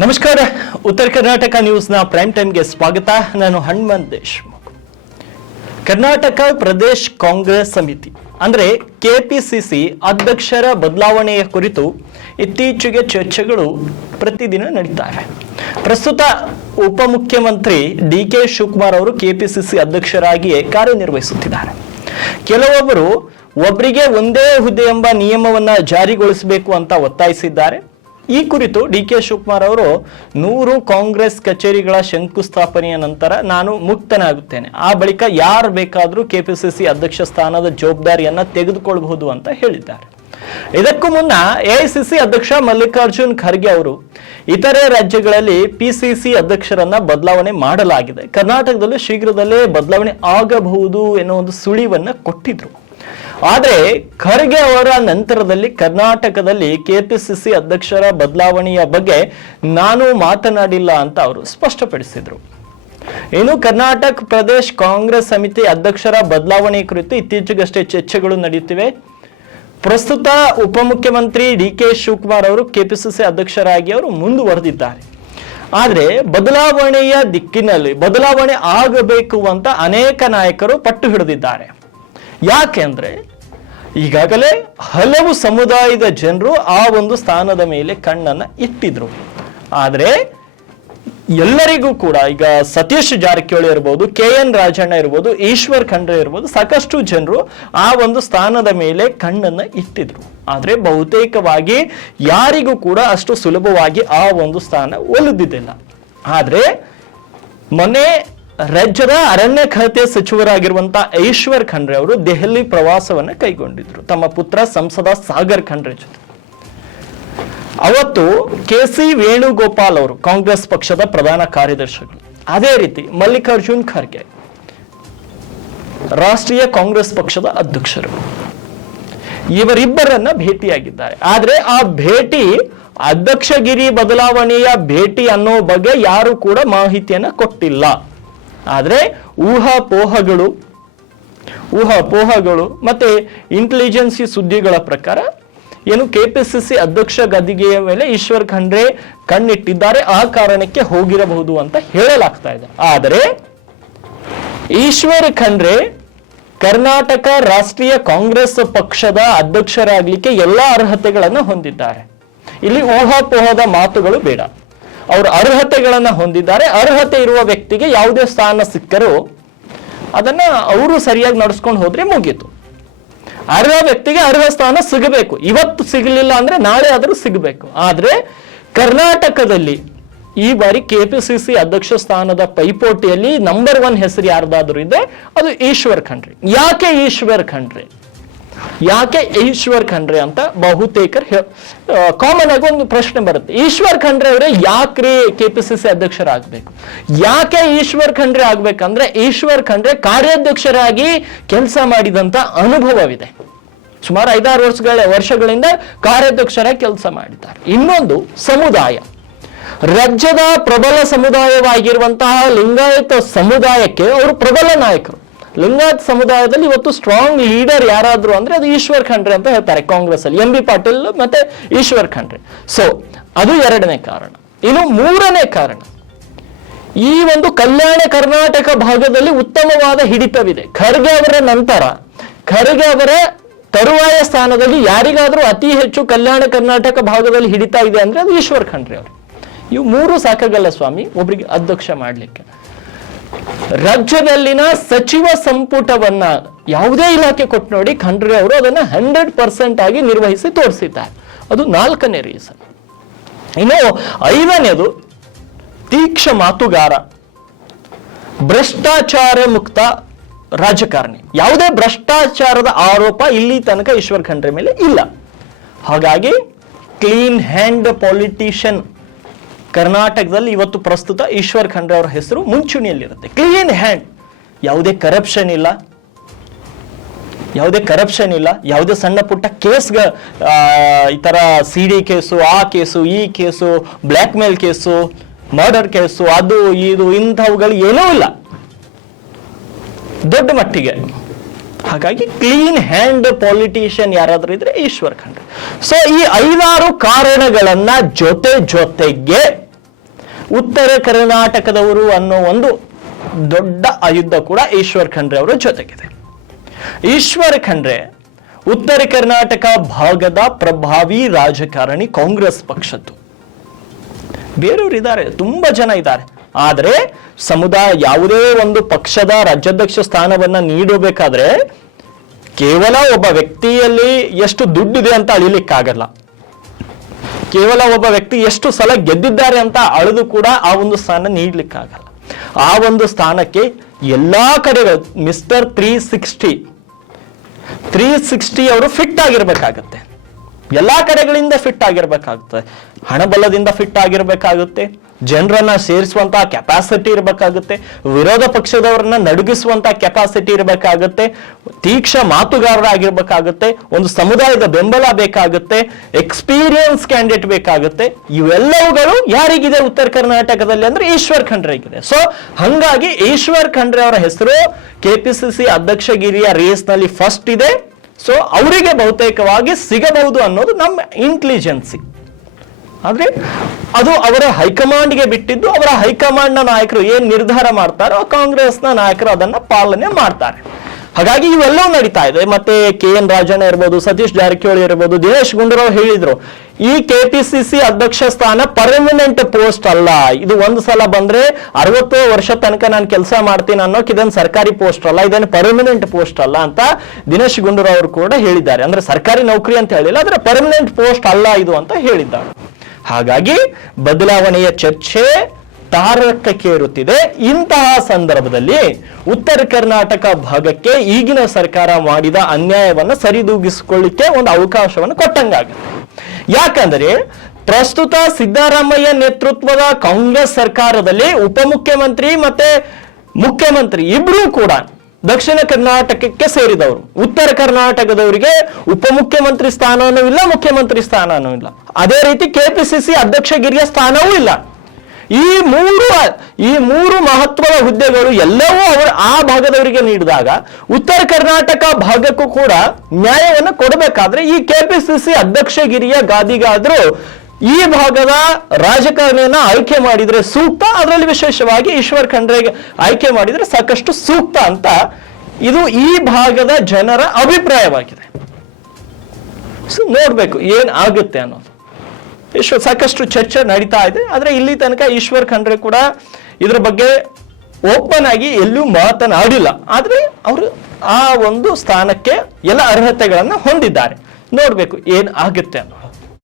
ನಮಸ್ಕಾರ. ಉತ್ತರ ಕರ್ನಾಟಕ ನ್ಯೂಸ್ನ ಪ್ರೈಮ್ ಟೈಮ್ಗೆ ಸ್ವಾಗತ. ನಾನು ಹನುಮಂತ್ ದೇಶ್ಮುಖ್. ಕರ್ನಾಟಕ ಪ್ರದೇಶ್ ಕಾಂಗ್ರೆಸ್ ಸಮಿತಿ ಅಂದರೆ ಕೆಪಿಸಿಸಿ ಅಧ್ಯಕ್ಷರ ಬದಲಾವಣೆಯ ಕುರಿತು ಇತ್ತೀಚೆಗೆ ಚರ್ಚೆಗಳು ಪ್ರತಿದಿನ ನಡೀತಾ ಇವೆ. ಪ್ರಸ್ತುತ ಉಪಮುಖ್ಯಮಂತ್ರಿ ಡಿ.ಕೆ. ಶಿವಕುಮಾರ್ ಅವರು ಕೆಪಿಸಿಸಿ ಅಧ್ಯಕ್ಷರಾಗಿಯೇ ಕಾರ್ಯನಿರ್ವಹಿಸುತ್ತಿದ್ದಾರೆ. ಕೆಲವೊಬ್ಬರು ಒಬ್ಬರಿಗೆ ಒಂದೇ ಹುದ್ದೆ ಎಂಬ ನಿಯಮವನ್ನ ಜಾರಿಗೊಳಿಸಬೇಕು ಅಂತ ಒತ್ತಾಯಿಸಿದ್ದಾರೆ. ಈ ಕುರಿತು ಡಿ.ಕೆ. ಶಿವಕುಮಾರ್ ಅವರು 100 ಕಾಂಗ್ರೆಸ್ ಕಚೇರಿಗಳ ಶಂಕುಸ್ಥಾಪನೆಯ ನಂತರ ನಾನು ಮುಕ್ತನಾಗುತ್ತೇನೆ, ಆ ಬಳಿಕ ಯಾರು ಬೇಕಾದರೂ ಕೆಪಿಸಿಸಿ ಅಧ್ಯಕ್ಷ ಸ್ಥಾನದ ಜವಾಬ್ದಾರಿಯನ್ನ ತೆಗೆದುಕೊಳ್ಳಬಹುದು ಅಂತ ಹೇಳಿದ್ದಾರೆ. ಇದಕ್ಕೂ ಮುನ್ನ ಎಐಸಿಸಿ ಅಧ್ಯಕ್ಷ ಮಲ್ಲಿಕಾರ್ಜುನ್ ಖರ್ಗೆ ಅವರು ಇತರೆ ರಾಜ್ಯಗಳಲ್ಲಿ ಪಿಸಿಸಿ ಅಧ್ಯಕ್ಷರನ್ನ ಬದಲಾವಣೆ ಮಾಡಲಾಗಿದೆ, ಕರ್ನಾಟಕದಲ್ಲೂ ಶೀಘ್ರದಲ್ಲೇ ಬದಲಾವಣೆ ಆಗಬಹುದು ಎನ್ನುವ ಒಂದು ಸುಳಿವನ್ನ ಕೊಟ್ಟಿದ್ರು. ಆದರೆ ಖರ್ಗೆ ಅವರ ನಂತರದಲ್ಲಿ ಕರ್ನಾಟಕದಲ್ಲಿ ಕೆಪಿಸಿಸಿ ಅಧ್ಯಕ್ಷರ ಬದಲಾವಣೆಯ ಬಗ್ಗೆ ನಾನು ಮಾತನಾಡಿಲ್ಲ ಅಂತ ಅವರು ಸ್ಪಷ್ಟಪಡಿಸಿದ್ರು. ಇನ್ನು ಕರ್ನಾಟಕ ಪ್ರದೇಶ್ ಕಾಂಗ್ರೆಸ್ ಸಮಿತಿ ಅಧ್ಯಕ್ಷರ ಬದಲಾವಣೆ ಕುರಿತು ಇತ್ತೀಚೆಗಷ್ಟೇ ಚರ್ಚೆಗಳು ನಡೆಯುತ್ತಿವೆ. ಪ್ರಸ್ತುತ ಉಪಮುಖ್ಯಮಂತ್ರಿ ಡಿ.ಕೆ. ಶಿವಕುಮಾರ್ ಅವರು ಕೆಪಿಸಿಸಿ ಅಧ್ಯಕ್ಷರಾಗಿ ಅವರು ಮುಂದುವರೆದಿದ್ದಾರೆ. ಆದರೆ ಬದಲಾವಣೆಯ ದಿಕ್ಕಿನಲ್ಲಿ ಬದಲಾವಣೆ ಆಗಬೇಕು ಅಂತ ಅನೇಕ ನಾಯಕರು ಪಟ್ಟು ಹಿಡಿದಿದ್ದಾರೆ. ಯಾಕೆಂದ್ರೆ ಈಗಾಗಲೇ ಹಲವು ಸಮುದಾಯದ ಜನರು ಆ ಒಂದು ಸ್ಥಾನದ ಮೇಲೆ ಕಣ್ಣನ್ನ ಇಟ್ಟಿದ್ರು. ಆದರೆ ಎಲ್ಲರಿಗೂ ಕೂಡ ಈಗ ಸತೀಶ್ ಜಾರಕಿಹೊಳಿ ಇರ್ಬೋದು, ಕೆ.ಎನ್. ರಾಜಣ್ಣ ಇರ್ಬೋದು, ಈಶ್ವರ್ ಖಂಡ್ರೆ ಇರ್ಬೋದು, ಸಾಕಷ್ಟು ಜನರು ಆ ಒಂದು ಸ್ಥಾನದ ಮೇಲೆ ಕಣ್ಣನ್ನ ಇಟ್ಟಿದ್ರು. ಆದ್ರೆ ಬಹುತೇಕವಾಗಿ ಯಾರಿಗೂ ಕೂಡ ಅಷ್ಟು ಸುಲಭವಾಗಿ ಆ ಒಂದು ಸ್ಥಾನ ಒಲಿದಿದ್ದಿಲ್ಲ. ಆದ್ರೆ ಮೊನ್ನೆ ರಾಜ್ಯದ ಅರಣ್ಯ ಖಾತೆ ಸಚಿವರಾಗಿರುವಂತಹ ಈಶ್ವರ್ ಖಂಡ್ರೆ ಅವರು ದೆಹಲಿ ಪ್ರವಾಸವನ್ನ ಕೈಗೊಂಡಿದ್ರು ತಮ್ಮ ಪುತ್ರ ಸಂಸದ ಸಾಗರ್ ಖಂಡ್ರೆ ಜೊತೆ. ಅವತ್ತು ಕೆ.ಸಿ. ವೇಣುಗೋಪಾಲ್ ಅವರು ಕಾಂಗ್ರೆಸ್ ಪಕ್ಷದ ಪ್ರಧಾನ ಕಾರ್ಯದರ್ಶಿಗಳು, ಅದೇ ರೀತಿ ಮಲ್ಲಿಕಾರ್ಜುನ್ ಖರ್ಗೆ ರಾಷ್ಟ್ರೀಯ ಕಾಂಗ್ರೆಸ್ ಪಕ್ಷದ ಅಧ್ಯಕ್ಷರು, ಇವರಿಬ್ಬರನ್ನ ಭೇಟಿಯಾಗಿದ್ದಾರೆ. ಆದ್ರೆ ಆ ಭೇಟಿ ಅಧ್ಯಕ್ಷಗಿರಿ ಬದಲಾವಣೆಯ ಭೇಟಿ ಅನ್ನೋ ಬಗ್ಗೆ ಯಾರು ಕೂಡ ಮಾಹಿತಿಯನ್ನ ಕೊಟ್ಟಿಲ್ಲ. ಆದ್ರೆ ಊಹಾಪೋಹಗಳು ಮತ್ತೆ ಇಂಟೆಲಿಜೆನ್ಸಿ ಸುದ್ದಿಗಳ ಪ್ರಕಾರ ಏನು ಕೆಪಿಸಿಸಿ ಅಧ್ಯಕ್ಷ ಗದ್ದಿಗೆಯ ಮೇಲೆ ಈಶ್ವರ್ ಖಂಡ್ರೆ ಕಣ್ಣಿಟ್ಟಿದ್ದಾರೆ, ಆ ಕಾರಣಕ್ಕೆ ಹೋಗಿರಬಹುದು ಅಂತ ಹೇಳಲಾಗ್ತಾ ಇದೆ. ಆದರೆ ಈಶ್ವರ್ ಖಂಡ್ರೆ ಕರ್ನಾಟಕ ರಾಷ್ಟ್ರೀಯ ಕಾಂಗ್ರೆಸ್ ಪಕ್ಷದ ಅಧ್ಯಕ್ಷರಾಗಲಿಕ್ಕೆ ಎಲ್ಲಾ ಅರ್ಹತೆಗಳನ್ನು ಹೊಂದಿದ್ದಾರೆ. ಇಲ್ಲಿ ಊಹಾಪೋಹದ ಮಾತುಗಳು ಬೇಡ. ಅವರು ಅರ್ಹತೆಗಳನ್ನ ಹೊಂದಿದ್ದಾರೆ. ಅರ್ಹತೆ ಇರುವ ವ್ಯಕ್ತಿಗೆ ಯಾವುದೇ ಸ್ಥಾನ ಸಿಕ್ಕರೂ ಅದನ್ನ ಅವರು ಸರಿಯಾಗಿ ನಡೆಸ್ಕೊಂಡು ಹೋದ್ರೆ ಮುಗೀತು. ಅರ್ಹ ವ್ಯಕ್ತಿಗೆ ಅರ್ಹ ಸ್ಥಾನ ಸಿಗಬೇಕು. ಇವತ್ತು ಸಿಗಲಿಲ್ಲ ಅಂದ್ರೆ ನಾಳೆ ಆದರೂ ಸಿಗಬೇಕು. ಆದ್ರೆ ಕರ್ನಾಟಕದಲ್ಲಿ ಈ ಬಾರಿ ಕೆಪಿಸಿಸಿ ಅಧ್ಯಕ್ಷ ಸ್ಥಾನದ ಪೈಪೋಟಿಯಲ್ಲಿ ನಂಬರ್ 1 ಹೆಸರು ಯಾರ್ದಾದ್ರೂ ಇದೆ, ಅದು ಈಶ್ವರ್ ಖಂಡ್ರೆ. ಯಾಕೆ ಈಶ್ವರ್ ಖಂಡ್ರೆ ಅಂತ ಬಹುತೇಕರು ಕಾಮನ್ ಆಗಿ ಒಂದು ಪ್ರಶ್ನೆ ಬರುತ್ತೆ. ಈಶ್ವರ್ ಖಂಡ್ರೆ ಅವರೇ ಯಾಕ್ರಿ ಕೆಪಿಸಿಸಿ ಅಧ್ಯಕ್ಷರಾಗಬೇಕು? ಯಾಕೆ ಈಶ್ವರ್ ಖಂಡ್ರೆ ಆಗ್ಬೇಕಂದ್ರೆ ಈಶ್ವರ್ ಖಂಡ್ರೆ ಕಾರ್ಯಾಧ್ಯಕ್ಷರಾಗಿ ಕೆಲಸ ಮಾಡಿದಂತ ಅನುಭವವಿದೆ. ಸುಮಾರು 5-6 ವರ್ಷಗಳಿಂದ ಕಾರ್ಯಾಧ್ಯಕ್ಷರಾಗಿ ಕೆಲಸ ಮಾಡಿದ್ದಾರೆ. ಇನ್ನೊಂದು ಸಮುದಾಯ, ರಾಜ್ಯದ ಪ್ರಬಲ ಸಮುದಾಯವಾಗಿರುವಂತಹ ಲಿಂಗಾಯತ ಸಮುದಾಯಕ್ಕೆ ಅವರು ಪ್ರಬಲ ನಾಯಕರು. ಲಿಂಗಾಯತ್ ಸಮುದಾಯದಲ್ಲಿ ಇವತ್ತು ಸ್ಟ್ರಾಂಗ್ ಲೀಡರ್ ಯಾರಾದ್ರು ಅಂದ್ರೆ ಅದು ಈಶ್ವರ್ ಖಂಡ್ರೆ ಅಂತ ಹೇಳ್ತಾರೆ ಕಾಂಗ್ರೆಸ್ ಅಲ್ಲಿ. ಎಂ ಬಿ ಪಾಟೀಲ್ ಮತ್ತೆ ಈಶ್ವರ್ ಖಂಡ್ರೆ. ಸೊ ಅದು 2ನೇ ಕಾರಣ. ಇನ್ನು 3ನೇ ಕಾರಣ, ಈ ಒಂದು ಕಲ್ಯಾಣ ಕರ್ನಾಟಕ ಭಾಗದಲ್ಲಿ ಉತ್ತಮವಾದ ಹಿಡಿತವಿದೆ. ಖರ್ಗೆ ಅವರ ನಂತರ ಖರ್ಗೆ ಅವರ ತರುವಾಯ ಸ್ಥಾನದಲ್ಲಿ ಯಾರಿಗಾದ್ರೂ ಅತಿ ಹೆಚ್ಚು ಕಲ್ಯಾಣ ಕರ್ನಾಟಕ ಭಾಗದಲ್ಲಿ ಹಿಡಿತಾ ಇದೆ ಅಂದ್ರೆ ಅದು ಈಶ್ವರ್ ಖಂಡ್ರೆ ಅವರು. ಇವು 3 ಸಾಕಾಗಲ್ಲ ಸ್ವಾಮಿ ಒಬ್ಬರಿಗೆ ಅಧ್ಯಕ್ಷ ಮಾಡ್ಲಿಕ್ಕೆ. ರಾಜ್ಯದಲ್ಲಿನ ಸಚಿವ ಸಂಪುಟವನ್ನ ಯಾವುದೇ ಇಲಾಖೆ ಕೊಟ್ಟು ನೋಡಿ, ಖಂಡ್ರೆ ಅವರು ಅದನ್ನ 100% ಆಗಿ ನಿರ್ವಹಿಸಿ ತೋರಿಸಿದ್ದಾರೆ. ಅದು 4ನೇ ರೀಸನ್. ಇನ್ನು 5ನೇದು ತೀಕ್ಷ್ಣ ಮಾತುಗಾರ, ಭ್ರಷ್ಟಾಚಾರ ಮುಕ್ತ ರಾಜಕಾರಣಿ. ಯಾವುದೇ ಭ್ರಷ್ಟಾಚಾರದ ಆರೋಪ ಇಲ್ಲಿ ತನಕ ಈಶ್ವರ್ ಖಂಡ್ರೆ ಮೇಲೆ ಇಲ್ಲ. ಹಾಗಾಗಿ ಕ್ಲೀನ್ ಹ್ಯಾಂಡ್ ಪಾಲಿಟಿಷಿಯನ್ ಕರ್ನಾಟಕದಲ್ಲಿ ಇವತ್ತು ಪ್ರಸ್ತುತ ಈಶ್ವರ್ ಖಂಡ್ರೆ ಅವರ ಹೆಸರು ಮುಂಚೂಣಿಯಲ್ಲಿರುತ್ತೆ. ಕ್ಲೀನ್ ಹ್ಯಾಂಡ್, ಯಾವುದೇ ಕರಪ್ಷನ್ ಇಲ್ಲ, ಯಾವುದೇ ಸಣ್ಣ ಪುಟ್ಟ ಕೇಸ್ಗಳ ಈ ತರ ಸಿಡಿ ಕೇಸು, ಆ ಕೇಸು, ಈ ಕೇಸು, ಬ್ಲ್ಯಾಕ್ ಮೇಲ್ ಕೇಸು, ಮರ್ಡರ್ ಕೇಸು, ಅದು ಇದು ಇಂಥವುಗಳು ಏನೂ ಇಲ್ಲ ದೊಡ್ಡ ಮಟ್ಟಿಗೆ. ಹಾಗಾಗಿ ಕ್ಲೀನ್ ಹ್ಯಾಂಡ್ ಪಾಲಿಟಿಷಿಯನ್ ಯಾರಾದ್ರೂ ಇದ್ರೆ ಈಶ್ವರ್ ಖಂಡ್ರೆ. ಸೊ ಈ 5-6 ಕಾರಣಗಳನ್ನ ಜೊತೆಗೆ ಉತ್ತರ ಕರ್ನಾಟಕದವರು ಅನ್ನೋ ಒಂದು ದೊಡ್ಡ ಆಯುಧ ಕೂಡ ಈಶ್ವರ್ ಖಂಡ್ರೆ ಅವರ ಜೊತೆಗಿದೆ. ಈಶ್ವರ್ ಖಂಡ್ರೆ ಉತ್ತರ ಕರ್ನಾಟಕ ಭಾಗದ ಪ್ರಭಾವಿ ರಾಜಕಾರಣಿ, ಕಾಂಗ್ರೆಸ್ ಪಕ್ಷದ್ದು. ಬೇರೆಯವರು ಇದ್ದಾರೆ, ತುಂಬಾ ಜನ ಇದ್ದಾರೆ. ಆದರೆ ಸಮುದಾಯ ಯಾವುದೇ ಒಂದು ಪಕ್ಷದ ರಾಜ್ಯಾಧ್ಯಕ್ಷ ಸ್ಥಾನವನ್ನ ನೀಡಬೇಕಾದ್ರೆ ಕೇವಲ ಒಬ್ಬ ವ್ಯಕ್ತಿಯಲ್ಲಿ ಎಷ್ಟು ದುಡ್ಡಿದೆ ಅಂತ ಅಳಿಲಿಕ್ಕಾಗಲ್ಲ. ಕೇವಲ ಒಬ್ಬ ವ್ಯಕ್ತಿ ಎಷ್ಟು ಸಲ ಗೆದ್ದಿದ್ದಾರೆ ಅಂತ ಅಳೆದು ಕೂಡ ಆ ಒಂದು ಸ್ಥಾನ ನೀಡ್ಲಿಕ್ಕಾಗಲ್ಲ. ಆ ಒಂದು ಸ್ಥಾನಕ್ಕೆ ಎಲ್ಲಾ ಕಡೆಗಳು ಮಿಸ್ಟರ್ 360 ಅವರು ಫಿಟ್ ಆಗಿರ್ಬೇಕಾಗತ್ತೆ. ಎಲ್ಲಾ ಕಡೆಗಳಿಂದ ಫಿಟ್ ಆಗಿರ್ಬೇಕಾಗುತ್ತೆ. ಹಣಬಲದಿಂದ ಫಿಟ್ ಆಗಿರ್ಬೇಕಾಗುತ್ತೆ, ಜನರನ್ನ ಸೇರಿಸುವಂತಹ ಕೆಪಾಸಿಟಿ ಇರಬೇಕಾಗುತ್ತೆ, ವಿರೋಧ ಪಕ್ಷದವರನ್ನ ನಡುಗಿಸುವಂತಹ ಕೆಪಾಸಿಟಿ ಇರಬೇಕಾಗುತ್ತೆ, ತೀಕ್ಷ್ಣ ಮಾತುಗಾರರಾಗಿರ್ಬೇಕಾಗುತ್ತೆ, ಒಂದು ಸಮುದಾಯದ ಬೆಂಬಲ ಬೇಕಾಗುತ್ತೆ, ಎಕ್ಸ್ಪೀರಿಯನ್ಸ್ ಕ್ಯಾಂಡಿಡೇಟ್ ಬೇಕಾಗುತ್ತೆ. ಇವೆಲ್ಲವುಗಳು ಯಾರಿಗಿದೆ ಉತ್ತರ ಕರ್ನಾಟಕದಲ್ಲಿ ಅಂದ್ರೆ ಈಶ್ವರ್ ಖಂಡ್ರೆಗಿದೆ. ಸೊ ಹಂಗಾಗಿ ಈಶ್ವರ್ ಖಂಡ್ರೆ ಅವರ ಹೆಸರು ಕೆಪಿಸಿಸಿ ಅಧ್ಯಕ್ಷಗಿರಿಯ ರೇಸ್ ನಲ್ಲಿ ಫಸ್ಟ್ ಇದೆ. ಸೊ ಅವರಿಗೆ ಬಹುತೇಕವಾಗಿ ಸಿಗಬಹುದು ಅನ್ನೋದು ನಮ್ಮ ಇಂಟೆಲಿಜೆನ್ಸಿ. ಆದ್ರೆ ಅದು ಅವರ ಹೈಕಮಾಂಡ್ಗೆ ಬಿಟ್ಟಿದ್ದು. ಅವರ ಹೈಕಮಾಂಡ್ನ ನಾಯಕರು ಏನ್ ನಿರ್ಧಾರ ಮಾಡ್ತಾರೋ ಕಾಂಗ್ರೆಸ್ನ ನಾಯಕರು ಅದನ್ನ ಪಾಲನೆ ಮಾಡ್ತಾರೆ. ಹಾಗಾಗಿ ಇವೆಲ್ಲವೂ ನಡೀತಾ ಇದೆ. ಮತ್ತೆ KN ರಾಜಣ್ಣ ಇರ್ಬೋದು, ಸತೀಶ್ ಜಾರಕಿಹೊಳಿ ಇರ್ಬೋದು, ದಿನೇಶ್ ಗುಂಡೂರಾವ್ ಹೇಳಿದ್ರು ಈ ಕೆಪಿಸಿಸಿ ಅಧ್ಯಕ್ಷ ಸ್ಥಾನ ಪರ್ಮನೆಂಟ್ ಪೋಸ್ಟ್ ಅಲ್ಲ, ಇದು ಒಂದು ಸಲ ಬಂದ್ರೆ 60 ವರ್ಷ ತನಕ ನಾನು ಕೆಲಸ ಮಾಡ್ತೀನಿ ಅನ್ನೋಕೆ ಇದೊಂದು ಸರ್ಕಾರಿ ಪೋಸ್ಟ್ ಅಲ್ಲ, ಇದನ್ನು ಪರ್ಮನೆಂಟ್ ಪೋಸ್ಟ್ ಅಲ್ಲ ಅಂತ ದಿನೇಶ್ ಗುಂಡೂರಾವ್ ಅವರು ಕೂಡ ಹೇಳಿದ್ದಾರೆ. ಅಂದ್ರೆ ಸರ್ಕಾರಿ ನೌಕರಿ ಅಂತ ಹೇಳಿಲ್ಲ, ಆದ್ರೆ ಪರ್ಮನೆಂಟ್ ಪೋಸ್ಟ್ ಅಲ್ಲ ಇದು ಅಂತ ಹೇಳಿದ್ದಾರೆ. ಹಾಗಾಗಿ ಬದಲಾವಣೆಯ ಚರ್ಚೆ ತಾರಕಕ್ಕೇರುತ್ತಿದೆ. ಇಂತಹ ಸಂದರ್ಭದಲ್ಲಿ ಉತ್ತರ ಕರ್ನಾಟಕ ಭಾಗಕ್ಕೆ ಈಗಿನ ಸರ್ಕಾರ ಮಾಡಿದ ಅನ್ಯಾಯವನ್ನು ಸರಿದೂಗಿಸಿಕೊಳ್ಳಿಕ್ಕೆ ಒಂದು ಅವಕಾಶವನ್ನು ಕೊಟ್ಟಂಗಾಗುತ್ತೆ. ಯಾಕಂದ್ರೆ ಪ್ರಸ್ತುತ ಸಿದ್ದರಾಮಯ್ಯ ನೇತೃತ್ವದ ಕಾಂಗ್ರೆಸ್ ಸರ್ಕಾರದಲ್ಲಿ ಉಪಮುಖ್ಯಮಂತ್ರಿ ಮತ್ತೆ ಮುಖ್ಯಮಂತ್ರಿ ಇಬ್ರು ಕೂಡ ದಕ್ಷಿಣ ಕರ್ನಾಟಕಕ್ಕೆ ಸೇರಿದವರು. ಉತ್ತರ ಕರ್ನಾಟಕದವರಿಗೆ ಉಪಮುಖ್ಯಮಂತ್ರಿ ಸ್ಥಾನವೂ ಇಲ್ಲ, ಮುಖ್ಯಮಂತ್ರಿ ಸ್ಥಾನವೂ ಇಲ್ಲ. ಅದೇ ರೀತಿ ಕೆಪಿಸಿಸಿ ಅಧ್ಯಕ್ಷಗಿರಿಯ ಸ್ಥಾನವೂ ಇಲ್ಲ. ಈ ಮೂರು ಮಹತ್ವದ ಹುದ್ದೆಗಳು ಎಲ್ಲವೂ ಅವರು ಆ ಭಾಗದವರಿಗೆ ನೀಡಿದಾಗ ಉತ್ತರ ಕರ್ನಾಟಕ ಭಾಗಕ್ಕೂ ಕೂಡ ನ್ಯಾಯವನ್ನು ಕೊಡಬೇಕಾದ್ರೆ ಈ ಕೆಪಿಸಿಸಿ ಅಧ್ಯಕ್ಷಗಿರಿಯ ಗಾದಿಗಾದ್ರೂ ಈ ಭಾಗದ ರಾಜಕಾರಣಿಯನ್ನ ಆಯ್ಕೆ ಮಾಡಿದ್ರೆ ಸೂಕ್ತ. ಅದರಲ್ಲಿ ವಿಶೇಷವಾಗಿ ಈಶ್ವರ್ ಖಂಡ್ರೆಗೆ ಆಯ್ಕೆ ಮಾಡಿದ್ರೆ ಸಾಕಷ್ಟು ಸೂಕ್ತ ಅಂತ ಇದು ಈ ಭಾಗದ ಜನರ ಅಭಿಪ್ರಾಯವಾಗಿದೆ. ಸೊ ನೋಡ್ಬೇಕು ಏನ್ ಆಗುತ್ತೆ ಅನ್ನೋದು. ಸಾಕಷ್ಟು ಚರ್ಚೆ ನಡೀತಾ ಇದೆ. ಆದ್ರೆ ಇಲ್ಲಿ ತನಕ ಈಶ್ವರ್ ಖಂಡ್ರೆ ಕೂಡ ಇದ್ರ ಬಗ್ಗೆ ಓಪನ್ ಆಗಿ ಎಲ್ಲೂ ಮಾತನಾಡಿಲ್ಲ. ಆದ್ರೆ ಅವರು ಆ ಒಂದು ಸ್ಥಾನಕ್ಕೆ ಎಲ್ಲ ಅರ್ಹತೆಗಳನ್ನ ಹೊಂದಿದ್ದಾರೆ. ನೋಡ್ಬೇಕು ಏನ್ ಆಗುತ್ತೆ ಅನ್ನೋ